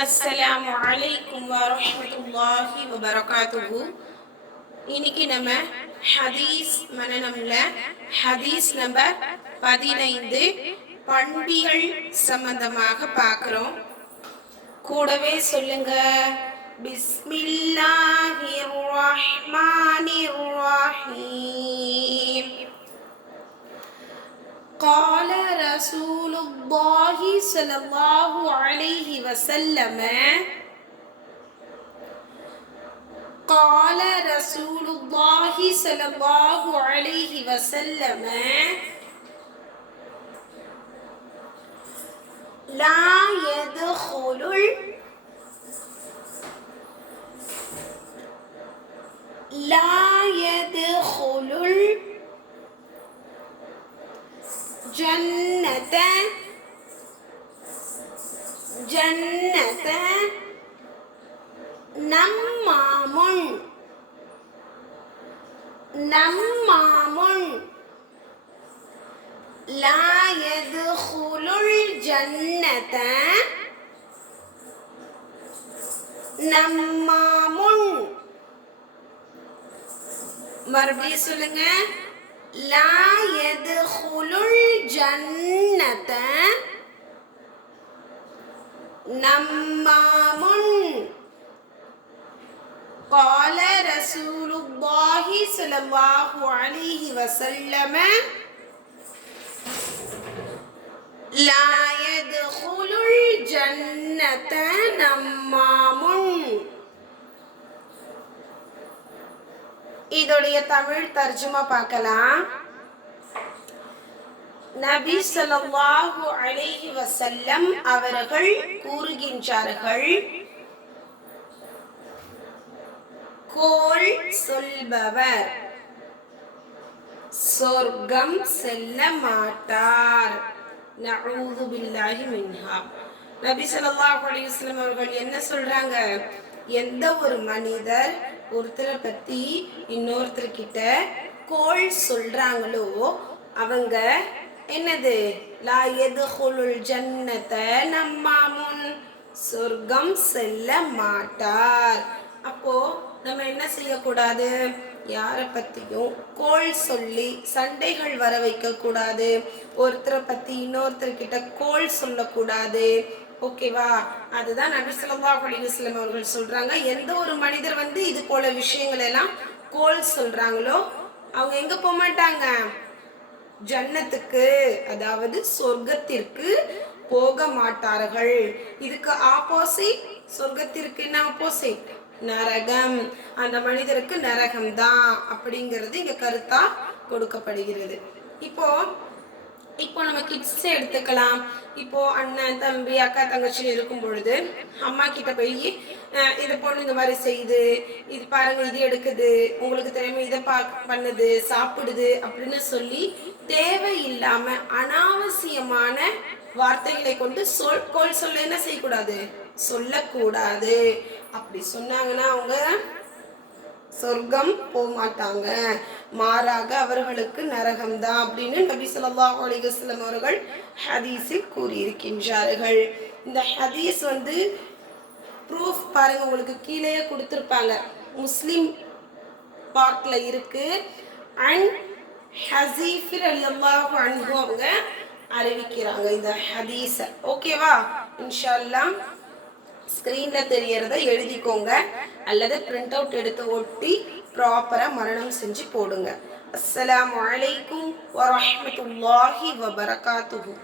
அஸ்ஸலாமு அலைக்கும் வரஹ்மத்துல்லாஹி வபரகாத்துஹு. இன்னைக்கு நம்ம ஹதீஸ் மனனம்ல ஹதீஸ் நம்பர் 15 பண்பியல் சம்பந்தமாக பார்க்கிறோம். கூடவே சொல்லுங்க, பிஸ்மில்லாஹிர் ரஹ்மானிர் ரஹீம். قال رسول الله صلى الله عليه وسلم قال رسول الله صلى الله عليه وسلم لا يدخل ஜன்னத நம்மாமுன் லா யதுகுலுல் ஜன்னத நம்மாமுன். மறுபடியும் சொல்லுங்க, லா யதுகுலுல் ஜன்னத நம்மாமுன். قال رسول الله صلى الله عليه وسلم لا يدخل الجنة نمام. இதோடைய தமிழ் தர்ஜுமா பார்க்கலாம். நபி ஸல்லல்லாஹு அலைஹி வஸல்லம் அவர்கள் கூறுகின்றார்கள், கோள் சொல்பவர் சொர்க்கம் செல்ல மாட்டார். நஊது பில்லாஹி மின்ஹா. நபி ஸல்லல்லாஹு அலைஹி வஸல்லம் அவர்கள் என்ன சொல்றாங்க? எந்த ஒரு மனிதர் ஒருத்தரை பத்தி இன்னொருத்தர்கிட்ட கோள் சொல்றாங்களோ அவங்க என்னது? லா யதுகுலுல் ஜன்னத நம்மாமுன், சொர்க்கம் செல்ல மாட்டார். அப்போ நம்ம என்ன செய்யக்கூடாது? யாரை பத்தியும் கோள் சொல்லி சண்டைகள் வர வைக்க கூடாது. ஒருத்தரை பத்தி இன்னொருத்தர்கிட்ட கோள் சொல்லக்கூடாது. ஓகேவா? அதுதான் நபி ஸல்லல்லாஹு அலைஹி வஸல்லம் அவர்கள் சொல்றாங்க, எந்த ஒரு மனிதர் இது போல விஷயங்கள் எல்லாம் கோள் சொல்றாங்களோ அவங்க எங்க போக மாட்டாங்க? ஜன்னத்துக்கு, அதாவது சொர்க்கத்திற்கு போக மாட்டார்கள். இதுக்கு ஆப்போசிட், சொர்க்கத்திற்கு என்ன ஆப்போசிட்? நரகம். அந்த மனிதருக்கு நரகம் தான் அப்படிங்கிறது இங்க கருத்தா கொடுக்கப்படுகிறது. இப்போ நம்ம கிட்ஸ் எடுத்துக்கலாம். இப்போ அண்ணன் தம்பி அக்கா தங்கச்சி இருக்கும் பொழுது அம்மா கிட்ட போய் இது பொண்ணு இந்த மாதிரி செய்யுது, இது பாருங்க, இது எடுக்குது, உங்களுக்கு தெரியுமா, இதை பண்ணுது, சாப்பிடுது அப்படின்னு சொல்லி தேவையில்லாம அனாவசியமான வார்த்தைகளை கொண்டு கோள் சொல்ல என்ன செய்யக்கூடாது? சொல்லக்கூடாது. அப்படி சொன்னாங்கன்னா அவங்க சொர்க்கம் போக மாட்டாங்க, மாறாக அவர்களுக்கு நரகம் தான் அப்படின்னு நபி ஸல்லல்லாஹு அலைஹி வஸல்லம் அவர்கள் ஹதீஸில் கூறியிருக்கின்றார்கள். இந்த ஹதீஸ் ப்ரூஃப் பாருங்க, உங்களுக்கு கீழே கொடுத்துருப்பாங்க, முஸ்லிம் பார்ட்ல இருக்கு. அண்ட் ஹஸீஃபி ரலியல்லாஹு அன்ஹு அவங்க அறிவிக்கிறாங்க இந்த ஹதீஸ. ஓகேவா? இன்ஷா அல்லாஹ் ஸ்கிரீன்ல தெரியறத எழுதிக்கோங்க அல்லது பிரிண்ட் அவுட் எடுத்து ஒட்டி ப்ராப்பரா மரணம் செஞ்சு போடுங்க. அஸ்ஸலாமு அலைக்கும் வரஹ்மத்துல்லாஹி வபரகாத்துஹு.